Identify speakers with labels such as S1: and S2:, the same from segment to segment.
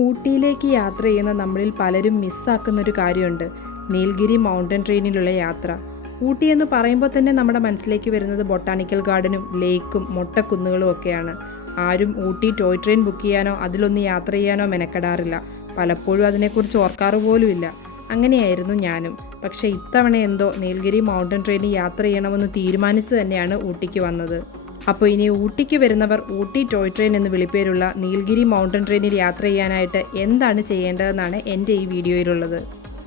S1: ഊട്ടിയിലേക്ക് യാത്ര ചെയ്യുന്ന നമ്മളിൽ പലരും മിസ്സാക്കുന്ന ഒരു കാര്യമുണ്ട്. നീൽഗിരി മൗണ്ടൻ ട്രെയിനിലുള്ള യാത്ര. ഊട്ടി എന്ന് പറയുമ്പോൾ തന്നെ നമ്മുടെ മനസ്സിലേക്ക് വരുന്നത് ബൊട്ടാണിക്കൽ ഗാർഡനും ലേക്കും മൊട്ടക്കുന്നുകളും ഒക്കെയാണ്. ആരും ഊട്ടി ടോയ് ട്രെയിൻ ബുക്ക് ചെയ്യാനോ അതിലൊന്ന് യാത്ര ചെയ്യാനോ മെനക്കെടാറില്ല. പലപ്പോഴും അതിനെക്കുറിച്ച് ഓർക്കാറ് പോലുമില്ല അങ്ങനെയായിരുന്നു ഞാനും. പക്ഷേ ഇത്തവണ എന്തോ നീൽഗിരി മൗണ്ടൻ ട്രെയിനിൽ യാത്ര ചെയ്യണമെന്ന് തീരുമാനിച്ചു തന്നെയാണ് ഊട്ടിക്ക് വന്നത്. അപ്പോൾ ഇനി ഊട്ടിക്ക് വരുന്നവർ ഊട്ടി ടോയ് ട്രെയിൻ എന്ന് വിളിപ്പേരുള്ള നീൽഗിരി മൗണ്ടൻ ട്രെയിനിൽ യാത്ര ചെയ്യാനായിട്ട് എന്താണ് ചെയ്യേണ്ടതെന്നാണ് എന്റെ ഈ വീഡിയോയിലുള്ളത്.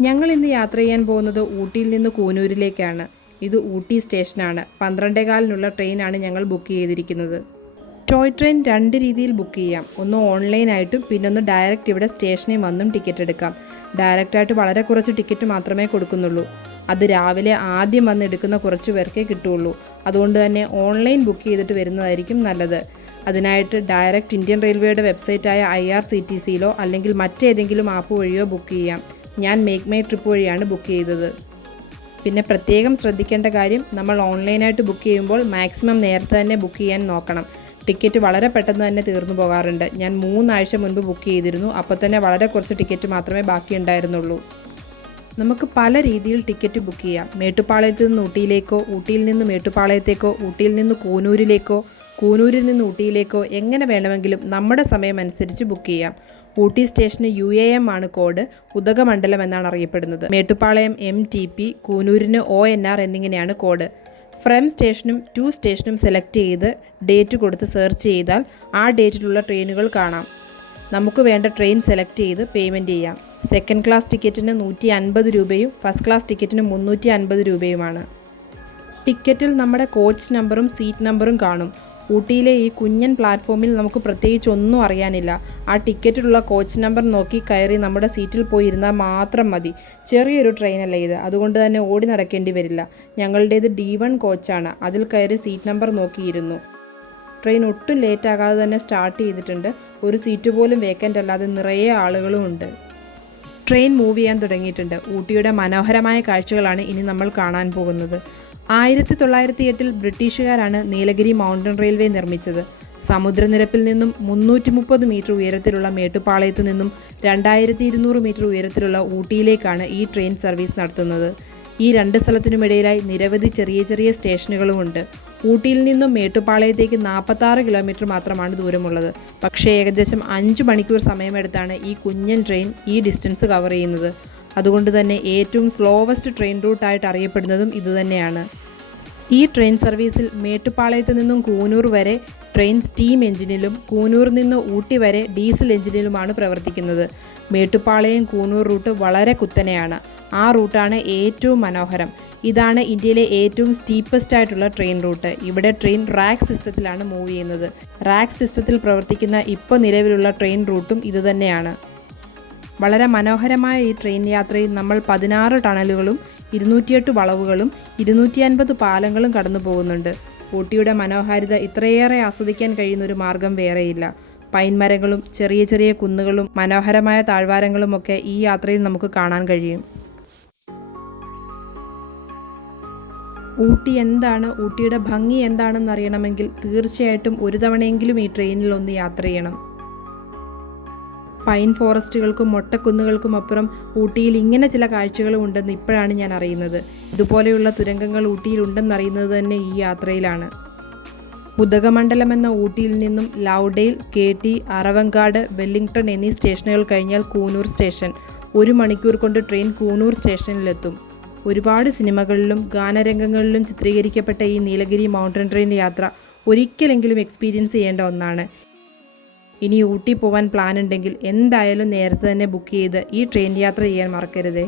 S1: ഞങ്ങൾ ഇന്ന് യാത്ര ചെയ്യാൻ പോകുന്നത് ഊട്ടിയിൽ നിന്ന് കൂനൂരിലേക്കാണ്. ഇത് ഊട്ടി സ്റ്റേഷനാണ്. പന്ത്രണ്ടേകാലിനുള്ള ട്രെയിനാണ് ഞങ്ങൾ ബുക്ക് ചെയ്തിരിക്കുന്നത്. ടോയ് ട്രെയിൻ രണ്ട് രീതിയിൽ ബുക്ക് ചെയ്യാം. ഒന്ന് ഓൺലൈനായിട്ടും പിന്നെ ഒന്ന് ഡയറക്റ്റ് ഇവിടെ സ്റ്റേഷനിൽ വന്നും ടിക്കറ്റ് എടുക്കാം. ഡയറക്റ്റായിട്ട് വളരെ കുറച്ച് ടിക്കറ്റ് മാത്രമേ കൊടുക്കുന്നുള്ളൂ. അത് രാവിലെ ആദ്യം വന്ന് എടുക്കുന്ന കുറച്ച് പേർക്കേ കിട്ടുള്ളൂ അതുകൊണ്ട് തന്നെ ഓൺലൈൻ ബുക്ക് ചെയ്തിട്ട് വരുന്നതായിരിക്കും നല്ലത്. അതിനായിട്ട് ഡയറക്റ്റ് ഇന്ത്യൻ റെയിൽവേയുടെ വെബ്സൈറ്റായ ഐ ആർ സി ടി സിയിലോ അല്ലെങ്കിൽ മറ്റേതെങ്കിലും ആപ്പ് വഴിയോ ബുക്ക് ചെയ്യാം. ഞാൻ മേക്ക് മൈ ട്രിപ്പ് വഴിയാണ് ബുക്ക് ചെയ്തത്. പിന്നെ പ്രത്യേകം ശ്രദ്ധിക്കേണ്ട കാര്യം നമ്മൾ ഓൺലൈനായിട്ട് ബുക്ക് ചെയ്യുമ്പോൾ മാക്സിമം നേരത്തെ തന്നെ ബുക്ക് ചെയ്യാൻ നോക്കണം. ടിക്കറ്റ് വളരെ പെട്ടെന്ന് തന്നെ തീർന്നു പോകാറുണ്ട്. ഞാൻ മൂന്നാഴ്ച മുൻപ് ബുക്ക് ചെയ്തിരുന്നു. അപ്പോൾ തന്നെ വളരെ കുറച്ച് ടിക്കറ്റ് മാത്രമേ ബാക്കി ഉണ്ടായിരുന്നുള്ളൂ നമുക്ക് പല രീതിയിൽ ടിക്കറ്റ് ബുക്ക് ചെയ്യാം. മേട്ടുപ്പാളയത്ത് നിന്ന് ഊട്ടിയിലേക്കോ ഊട്ടിയിൽ നിന്ന് മേട്ടുപ്പാളയത്തേക്കോ ഊട്ടിയിൽ നിന്ന് കൂനൂരിലേക്കോ കൂനൂരിൽ നിന്ന് ഊട്ടിയിലേക്കോ എങ്ങനെ വേണമെങ്കിലും നമ്മുടെ സമയം അനുസരിച്ച് ബുക്ക് ചെയ്യാം. ഊട്ടി സ്റ്റേഷന് യു എ എം ആണ് കോഡ് ഉദകമണ്ഡലം എന്നാണ് അറിയപ്പെടുന്നത്. മേട്ടുപ്പാളയം എം ടി പി കൂനൂരിന് ഒ എൻ ആർ എന്നിങ്ങനെയാണ് കോഡ്. ഫ്രം സ്റ്റേഷനും ടു സ്റ്റേഷനും സെലക്ട് ചെയ്ത് ഡേറ്റ് കൊടുത്ത് സെർച്ച് ചെയ്താൽ ആ ഡേറ്റിലുള്ള ട്രെയിനുകൾ കാണാം. നമുക്ക് വേണ്ട ട്രെയിൻ സെലക്ട് ചെയ്ത് പേയ്മെന്റ് ചെയ്യാം. സെക്കൻഡ് ക്ലാസ് ടിക്കറ്റിന് നൂറ്റി അൻപത് രൂപയും ഫസ്റ്റ് ക്ലാസ് ടിക്കറ്റിന് മുന്നൂറ്റി അൻപത് രൂപയുമാണ്. ടിക്കറ്റിൽ നമ്മുടെ കോച്ച് നമ്പറും സീറ്റ് നമ്പറും കാണും. ഊട്ടിയിലെ ഈ കുഞ്ഞൻ പ്ലാറ്റ്ഫോമിൽ നമുക്ക് പ്രത്യേകിച്ച് ഒന്നും അറിയാനില്ല. ആ ടിക്കറ്റിലുള്ള കോച്ച് നമ്പർ നോക്കി കയറി നമ്മുടെ സീറ്റിൽ പോയി ഇരുന്നാൽ മാത്രം മതി. ചെറിയൊരു ട്രെയിനല്ല ഇത്. അതുകൊണ്ട് തന്നെ ഓടി നടക്കേണ്ടി വരില്ല. ഞങ്ങളുടേത് ഡി വൺ കോച്ചാണ് അതിൽ കയറി സീറ്റ് നമ്പർ നോക്കിയിരുന്നു. ട്രെയിൻ ഒട്ടും ലേറ്റ് ആകാതെ തന്നെ സ്റ്റാർട്ട് ചെയ്തിട്ടുണ്ട്. ഒരു സീറ്റ് പോലും വേക്കന്റ് അല്ലാതെ നിറയെ ആളുകളും ഉണ്ട്. ട്രെയിൻ മൂവ് ചെയ്യാൻ തുടങ്ങിയിട്ടുണ്ട്. ഊട്ടിയുടെ മനോഹരമായ കാഴ്ചകളാണ് ഇനി നമ്മൾ കാണാൻ പോകുന്നത്. ആയിരത്തി തൊള്ളായിരത്തി എട്ടിൽ ബ്രിട്ടീഷുകാരാണ് നീലഗിരി മൗണ്ടൻ റെയിൽവേ നിർമ്മിച്ചത്. സമുദ്രനിരപ്പിൽ നിന്നും മുന്നൂറ്റി മുപ്പത് മീറ്റർ ഉയരത്തിലുള്ള മേട്ടുപാളയത്ത് നിന്നും രണ്ടായിരത്തി ഇരുന്നൂറ് മീറ്റർ ഉയരത്തിലുള്ള ഊട്ടിയിലേക്കാണ് ഈ ട്രെയിൻ സർവീസ് നടത്തുന്നത്. ഈ രണ്ട് സ്ഥലത്തിനുമിടയിലായി നിരവധി ചെറിയ ചെറിയ സ്റ്റേഷനുകളുമുണ്ട്. ഊട്ടിയിൽ നിന്നും മേട്ടുപ്പാളയത്തേക്ക് നാൽപ്പത്താറ് കിലോമീറ്റർ മാത്രമാണ് ദൂരമുള്ളത്. പക്ഷേ ഏകദേശം അഞ്ച് മണിക്കൂർ സമയമെടുത്താണ് ഈ കുഞ്ഞൻ ട്രെയിൻ ഈ ഡിസ്റ്റൻസ് കവർ ചെയ്യുന്നത്. അതുകൊണ്ട് തന്നെ ഏറ്റവും സ്ലോവസ്റ്റ് ട്രെയിൻ റൂട്ടായിട്ട് അറിയപ്പെടുന്നതും ഇതുതന്നെയാണ്. ഈ ട്രെയിൻ സർവീസിൽ മേട്ടുപ്പാളയത്ത് നിന്നും കൂനൂർ വരെ ട്രെയിൻ സ്റ്റീം എഞ്ചിനിലും കൂനൂർ നിന്ന് ഊട്ടി വരെ ഡീസൽ എഞ്ചിനിലുമാണ് പ്രവർത്തിക്കുന്നത്. മേട്ടുപ്പാളയം കൂനൂർ റൂട്ട് വളരെ കുത്തനെയാണ്. ആ റൂട്ടാണ് ഏറ്റവും മനോഹരം. ഇതാണ് ഇന്ത്യയിലെ ഏറ്റവും സ്റ്റീപ്പസ്റ്റ് ആയിട്ടുള്ള ട്രെയിൻ റൂട്ട് ഇവിടെ ട്രെയിൻ റാക്ക് സിസ്റ്റത്തിലാണ് മൂവ് ചെയ്യുന്നത്. റാക്ക് സിസ്റ്റത്തിൽ പ്രവർത്തിക്കുന്ന ഇപ്പോൾ നിലവിലുള്ള ട്രെയിൻ റൂട്ടും ഇതുതന്നെയാണ് വളരെ മനോഹരമായ ഈ ട്രെയിൻ യാത്രയിൽ നമ്മൾ പതിനാറ് ടണലുകളും ഇരുന്നൂറ്റിയെട്ട് വളവുകളും ഇരുന്നൂറ്റി അൻപത് പാലങ്ങളും കടന്നു പോകുന്നുണ്ട്. ഊട്ടിയുടെ മനോഹാരിത ഇത്രയേറെ ആസ്വദിക്കാൻ കഴിയുന്ന ഒരു മാർഗം വേറെയില്ല. പൈൻമരങ്ങളും ചെറിയ ചെറിയ കുന്നുകളും മനോഹരമായ താഴ്വാരങ്ങളുമൊക്കെ ഈ യാത്രയിൽ നമുക്ക് കാണാൻ കഴിയും. ഊട്ടി എന്താണ്? ഊട്ടിയുടെ ഭംഗി എന്താണെന്ന് അറിയണമെങ്കിൽ തീർച്ചയായിട്ടും ഒരു തവണയെങ്കിലും ഈ ട്രെയിനിൽ ഒന്ന് യാത്ര ചെയ്യണം. പൈൻ ഫോറസ്റ്റുകൾക്കും മൊട്ടക്കുന്നുകൾക്കും അപ്പുറം ഊട്ടിയിൽ ഇങ്ങനെ ചില കാഴ്ചകളും ഉണ്ടെന്ന് ഇപ്പോഴാണ് ഞാൻ അറിയുന്നത്. ഇതുപോലെയുള്ള തുരങ്കങ്ങൾ ഊട്ടിയിൽ ഉണ്ടെന്നറിയുന്നത് തന്നെ ഈ യാത്രയിലാണ്. ഉദകമണ്ഡലം എന്ന ഊട്ടിയിൽ നിന്നും ലൗഡെയിൽ കെ ടി അറവങ്കാട് വെല്ലിംഗ്ടൺ എന്നീ സ്റ്റേഷനുകൾ കഴിഞ്ഞാൽ കൂനൂർ സ്റ്റേഷൻ. ഒരു മണിക്കൂർ കൊണ്ട് ട്രെയിൻ കൂനൂർ സ്റ്റേഷനിലെത്തും. ഒരുപാട് സിനിമകളിലും ഗാനരംഗങ്ങളിലും ചിത്രീകരിക്കപ്പെട്ട ഈ നീലഗിരി മൗണ്ടൻ ട്രെയിൻ യാത്ര ഒരിക്കലെങ്കിലും എക്സ്പീരിയൻസ് ചെയ്യേണ്ട ഒന്നാണ്. ഇനി ഊട്ടി പോവാൻ പ്ലാൻ ഉണ്ടെങ്കിൽ എന്തായാലും നേരത്തെ തന്നെ ബുക്ക് ചെയ്ത് ഈ ട്രെയിൻ യാത്ര ചെയ്യാൻ മറക്കരുതേ.